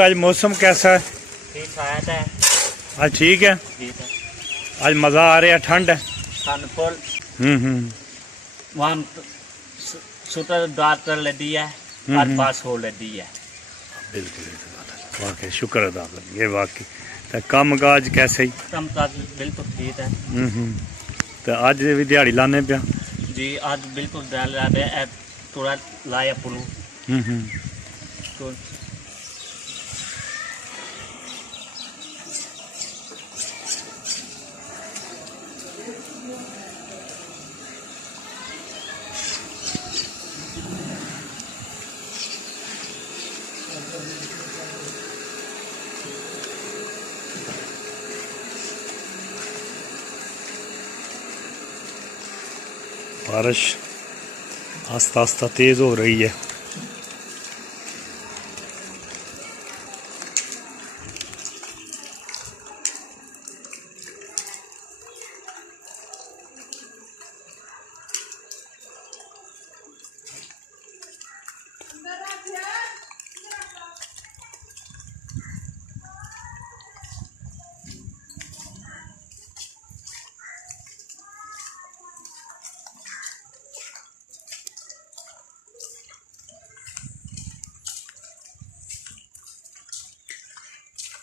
आज मौसम कैसा है? ठीक है। आज ठीक है। आज मज़ा आ रहा है, ठंड है। वहाँ सुटर डाल लदी है, आज पास हो लदी है। बिल्कुल वाकई शुक्र अदा कर ये वाकई। तो कम काज कैसे ही? कम काज बिल्कुल ठीक है। तो आज भी दिहाड़ी लाने पिया जी, आज बिल्कुल डाल रहा है थोड़ा लाया पुलू तो बारिश आस्ता आस्ता तेज़ हो रही है।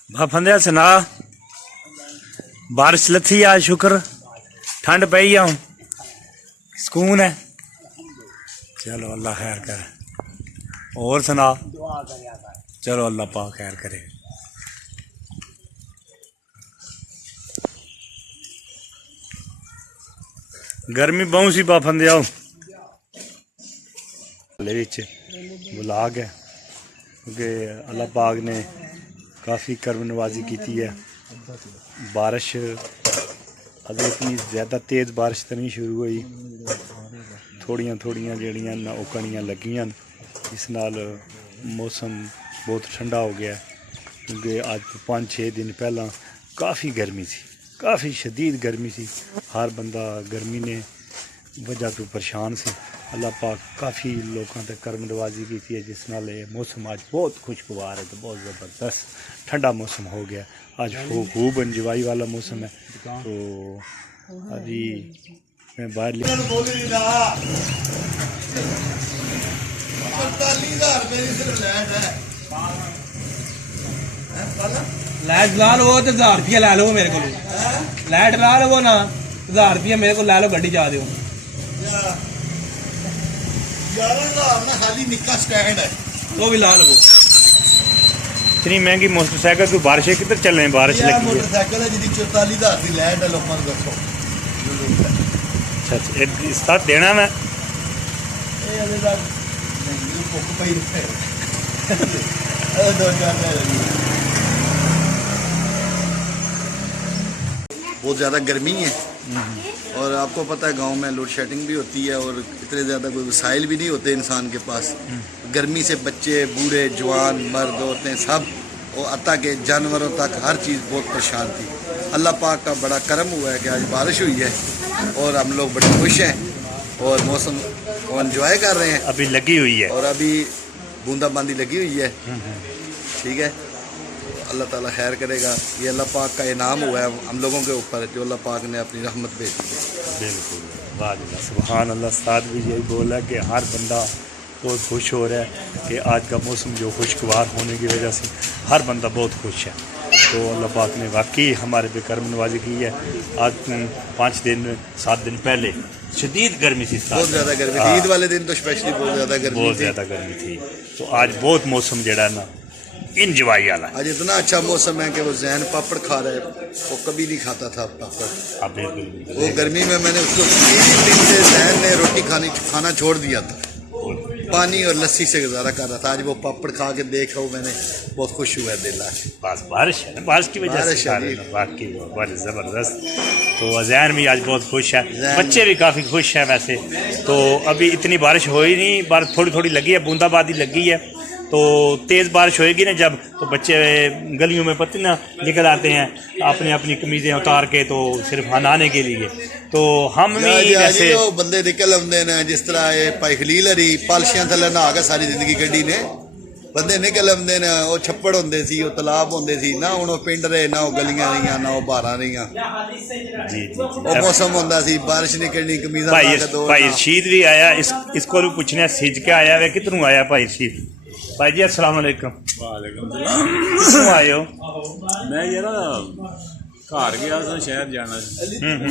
भाफंदे सुना, बारिश लथी आज शुक्र, ठंड पई है, सुकून है। चलो अल्लाह खैर करे। और सुना? चलो अल्लाह पाक खैर करे। गर्मी बहुत सी भाफंदे आओ बुला के, क्योंकि अल्लाह पाक ने काफ़ी कर्म नवाजी की है। बारिश अगर इतनी ज़्यादा तेज़ बारिश तो नहीं शुरू हुई, थोड़ियां थोड़ियां जड़ियां ना उकड़ियां लगियां, इस नाल मौसम बहुत ठंडा हो गया। क्योंकि आज 5-6 दिन पहला काफ़ी गर्मी थी, काफ़ी शदीद गर्मी थी। हर बंदा गर्मी ने वजह तो परेशान से। अल्लाह पाक काफ़ी लोगों तक कर्म नवाजी की है, जिस नाल मौसम आज बहुत खुशगवार है, तो बहुत ज़बरदस्त ठंडा मौसम हो गया। आज खूब इंजॉय वाला मौसम है। तो अभी मैं बाहर लाइट ला लो तो 1000 रुपया लै लो मेरे को। लाइट ला लो ना 1000 रुपया मेरे को लै लो, गड्डी जा दो। खाली निक्का स्टैंड है वो भी ला लो। इतनी महंगी मोटरसाइकिल को बारिश किधर चल रहे हैं? बारिश लगी है। मोटरसाइकिल है जी 44,000 की लाइट है। लोगों को दसो अच्छा इस साथ देना मैं बहुत ज़्यादा गर्मी है और आपको पता है गांव में लोड शेडिंग भी होती है और इतने ज़्यादा कोई वसाइल भी नहीं होते इंसान के पास। गर्मी से बच्चे, बूढ़े, जवान, मर्द, औरतें सब और अता के जानवरों तक हर चीज़ बहुत परेशान थी। अल्लाह पाक का बड़ा करम हुआ है कि आज बारिश हुई है और हम लोग बड़े खुश हैं और मौसम को एंजॉय कर रहे हैं। अभी लगी हुई है और अभी बूंदाबांदी लगी हुई है। ठीक है, अल्लाह ताला खैर करेगा। ये अल्लाह पाक का इनाम हुआ है हम लोगों के ऊपर, जो अल्लाह पाक ने अपनी रहमत भेजी है। बिल्कुल वाह सुभान अल्लाह। उस्ताद भी यही बोला कि हर बंदा बहुत खुश हो रहा है कि आज का मौसम जो खुशगवार होने की वजह से हर बंदा बहुत खुश है। तो अल्लाह पाक ने वाकई हमारे पे कर्म नवाजी की है। आज 5-7 दिन पहले शदीद गर्मी थी, बहुत ज़्यादा गर्मी थी। ईद वाले दिन तो स्पेशली बहुत ज़्यादा गर्मी थी। तो आज बहुत मौसम जड़ा ना इंजॉय वाला। आज इतना अच्छा मौसम है कि वो जैन पापड़ खा रहा है, वो कभी नहीं खाता था पापड़। वो गर्मी में मैंने उसको 3 दिन से जैन ने रोटी खाना छोड़ दिया था, पानी और लस्सी से गुजारा कर रहा था। आज वो पापड़ खा के देखा वो मैंने बहुत खुश हुआ दिल आज। बस बारिश है ना, बारिश की वजह से वाकई बहुत ज़बरदस्त। तो अजैन भी आज बहुत खुश है, बच्चे भी काफ़ी खुश हैं वैसे। तो अभी इतनी बारिश हो ही नहीं, बारिश थोड़ी थोड़ी लगी है, बूंदाबांदी लगी है। तो तेज़ बारिश होएगी ना जब, तो बच्चे गलियों में पत्ती ना निकल आते हैं अपनी अपनी कमीज़ें उतार के, तो सिर्फ नहाने के लिए। तो हम भी वैसे बंदे निकल आते हैं, जिस तरह ये भाई खलील हरी पालशियां थले नहा के सारी जिंदगी कड्ढी ने, ਬੰਦੇ ਨਿਕਲ ਆਉਂਦੇ ਨੇ, ਉਹ ਛੱਪੜ ਹੁੰਦੇ ਸੀ, ਉਹ ਤਲਾਬ ਹੁੰਦੇ ਸੀ ਨਾ, ਹੁਣ ਉਹ ਪਿੰਡ ਰਹੇ ਨਾ, ਉਹ ਗਲੀਆਂ ਰਹੀਆਂ ਨਾ, ਉਹ ਬਾਰਾਂ ਰਹੀਆਂ। जी जी ਉਹ ਮੌਸਮ ਹੁੰਦਾ ਸੀ, ਬਾਰਿਸ਼ ਨਿਕਲਣੀ, ਕਮੀਜ਼ਾਂ ਲਾ भाई ਕੇ ਦੋ भाई रशीद भी आया इसको भी पूछने सिज के आया वे कितनों आया भाई रशीद भाई जी अस्सलाम वालेकुम वालेकुम सलाम। कितनों आए हो मैं यार घर गया था, शहर जाना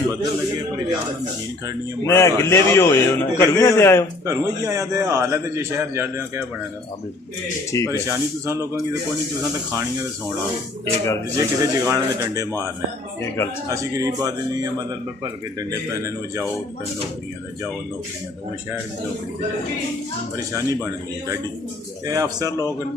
बदल लगे पर यार मशीन खड़नी है। मैं गिले भी होए हो ना घर भी दे आए हो घरों ही आया ते हाल है ते जे शहर जाने क्या बनेगा। ठीक है परेशानी तुसां लोगों की तो कोई नहीं, तुसां तो खानी है ते सोना, ये गल जे किसी जगाने ते डंडे मारने। ये गल ਅਸੀਂ ਗਰੀਬ ਆਦਮੀ ਆ, ਮਤਲਬ ਭਰ ਕੇ ਡੰਡੇ ਪੈਣੇ ਨੂੰ ਜਾਓ ਤੇ ਨੌਕਰੀਆਂ ਤੇ ਜਾਓ, ਨੌਕਰੀਆਂ ਤੇ ਹੁਣ ਸ਼ਹਿਰ ਦੀ ਨੌਕਰੀ ਤੇ ਜਾਓ। ਪਰੇਸ਼ਾਨੀ ਬਣ ਗਈ ਡੈਡੀ ਇਹ ਅਫਸਰ ਲੋਕ ਨੇ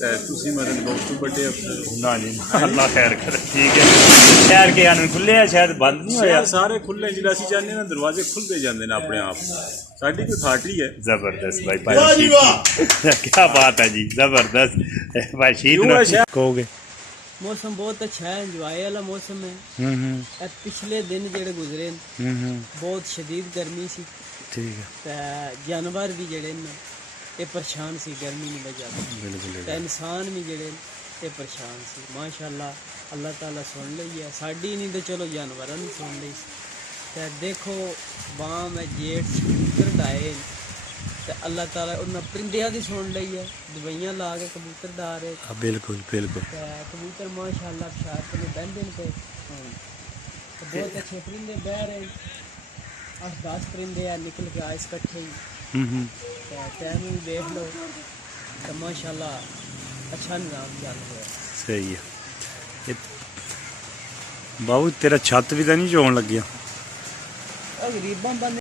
ਤੇ ਤੁਸੀਂ ਮਤਲਬ ਬਹੁਤ ਤੋਂ ਵੱਡੇ ਅਫਸਰ ਹੋ। ना जी अल्लाह खैर करे ठीक है शहर के आने खुले है शायद बंद नहीं होया ਸ਼ਹਿਰ ਸਾਰੇ ਖੁੱਲੇ, ਜਿਹੜਾ ਅਸੀਂ ਚਾਹੁੰਦੇ ਨਾ ਦਰਵਾਜ਼ੇ ਖੁੱਲਦੇ ਜਾਂਦੇ ਨੇ ਆਪਣੇ ਆਪ। ਸਾਡੀ ਕੋਈ ਥਾਟੀ ਹੈ। जबरदस्त भाई भाई रशीद क्या बात है जी जबरदस्त भाई रशीद क्यों है शहर? कहोगे मौसम बहुत अच्छा है, इंजॉय वाला मौसम है। हम्म पिछले दिन जेड़े गुजरे न बहुत शदीद गर्मी सी ठीक है ते जानवर भी जेड़े न ये परेशान सी गर्मी की वजह तो बिल्कुल ते इंसान भी जेड़े न ये परेशान सी। माशाअल्लाह अल्लाह ताला सुन लई है साडी नहीं तो चलो जानवरां ने सुन लई। ते देखो बाम है जेठ कबूतर डाए ते अल्लाह ताला उन्हें परिंदियां दी सुन लई है, दवाइयां ला के कबूतर डा रहे हाँ, बिल्कुल बिल्कुल ते कबूतर माशाअल्लाह शायद कने बहंदे न पे बहुत अच्छे परिंदे बह रहे हैं। 8-10 परिंदे आ निकल के आए इकट्ठे ही ते टाइम भी देख लो तो माशाअल्लाह अच्छा निजाम चल रहा है। सही है ये बाबू तेरा छत भी तो नहीं जोन लग गया गरीबां बंदे